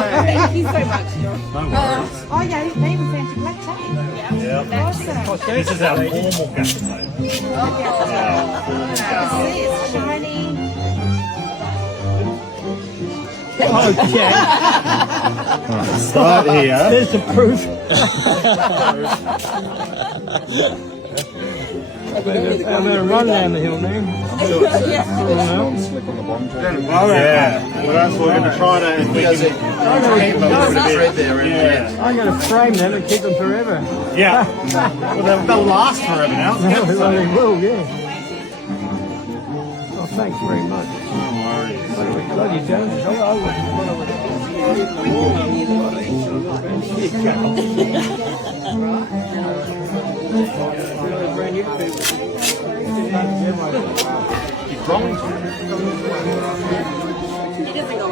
Thank you so much. No worries. Oh yeah, they even sent you black tape. Yeah. Awesome. This is our formal gaffer tape. I can see it's shiny. Okay. Start here. There's the proof. I'm going to run down the hill now. Yeah. Well, that's what we're going to try to. If we can keep them a bit. Yeah. I'm going to frame them and keep them forever. Yeah. Well, they'll last forever now. Well, they will, yeah. Oh, thanks very much. No worries. Love you, Jones. Keep rolling. He doesn't go